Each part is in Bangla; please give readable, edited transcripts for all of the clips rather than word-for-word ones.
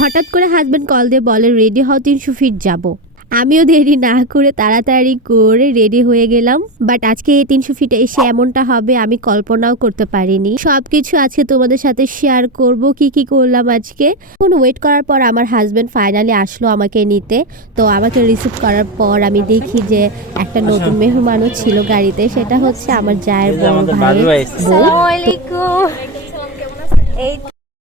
হঠাৎ করে হাজব্যান্ড কল দিয়ে বলে রেডি হও 300 ফিট যাব। আমিও দেরি না করে তাড়াতাড়ি করে রেডি হয়ে গেলাম। বাট আজকে এই 300 ফিটে এসে এমনটা হবে আমি কল্পনাও করতে পারিনি। সবকিছু আজকে তোমাদের সাথে শেয়ার করব, কি কি করলাম আজকে। কোন ওয়েট করার পর আমার হাজব্যান্ড ফাইনালি আসলো আমাকে নিতে। তো আমাকে রিসিভ করার পর আমি দেখি যে একটা নতুন মেহমানও ছিল গাড়িতে, সেটা হচ্ছে আমার জায়ের বড় ভাই। আসসালামু আলাইকুম। এই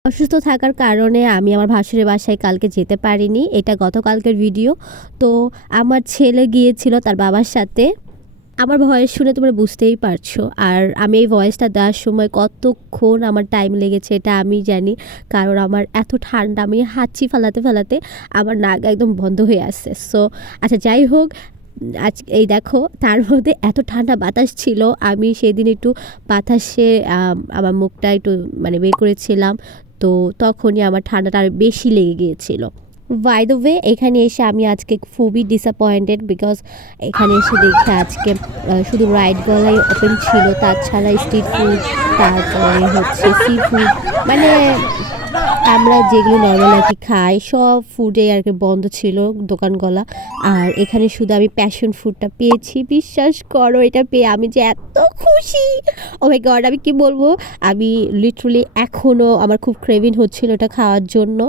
অসুস্থ থাকার কারণে আমি আমার ভাসুরের বাসায় কালকে যেতে পারিনি, এটা গতকালকের ভিডিও। তো আমার ছেলে গিয়েছিল তার বাবার সাথে। আমার ভয়েস শুনে তোমরা বুঝতেই পারছো। আর আমি এই ভয়েসটা দেওয়ার সময় কতক্ষণ আমার টাইম লেগেছে এটা আমি জানি, কারণ আমার এত ঠান্ডা, আমি হাঁচি ফেলাতে ফেলাতে আমার নাক একদম বন্ধ হয়ে আসছে। সো আচ্ছা, যাই হোক, আজ এই দেখো তার মধ্যে এত ঠান্ডা বাতাস ছিল, আমি সেদিন একটু বাতাসে আমার মুখটা একটু মানে বের করেছিলাম। তো তখনই আমার ঠান্ডাটা আরও বেশি লেগে গিয়েছিল। বাই দ্য ওয়ে, এখানে এসে আমি আজকে খুবই ডিসঅ্যাপয়েন্টেড, বিকজ এখানে এসে দেখে আজকে শুধু রাইড গলাই ওপেন ছিল, তাছাড়া স্ট্রিট ফুড, তারপরে হচ্ছে সি ফুড, মানে আমরা যেগুলো নর্মাল আর কি খাই সব ফুডে আর কি বন্ধ ছিল দোকানগুলা। আর এখানে শুধু আমি প্যাশন ফুডটা পেয়েছি। বিশ্বাস করো, এটা পেয়ে আমি যে এত খুশি, ও মাই গড, আমি কি বলবো। আমি লিটারালি এখনও আমার খুব ক্রেভিং হচ্ছিল এটা খাওয়ার জন্য।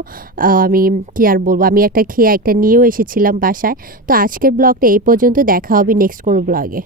আমি কি আর বলবো, আমি একটা খেয়ে একটা নিয়েও এসেছিলাম বাসায়। তো আজকের ব্লগটা এই পর্যন্ত, দেখা হবে নেক্সট কোনো ব্লগে।